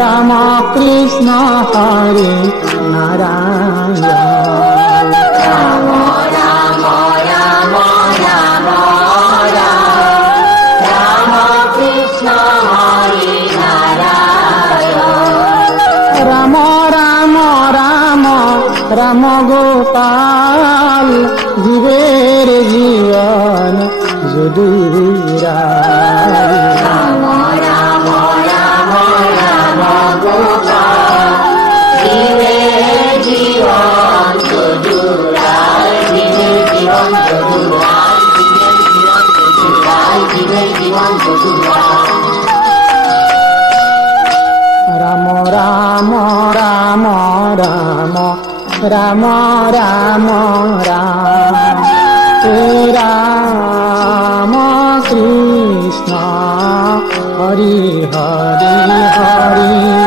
রাম কৃষ্ণ হরে নারায়ণ। রাম রাম রাম রাম রাম কৃষ্ণ হরে নারায়ণ। রাম রাম রাম রাম গোপাল জীবের জীবন যদুরায়। রাম রাম রাম রাম গোপাল জীবের জীবন যদুরায়। জীবের জীবন যদুরায়, জীবের জীবন যদুরায়, জীবের জীবন যদুরায়। রাম রাম রাম রাম রাম রাম রাম হে রাম কৃষ্ণ হরি হরি হরি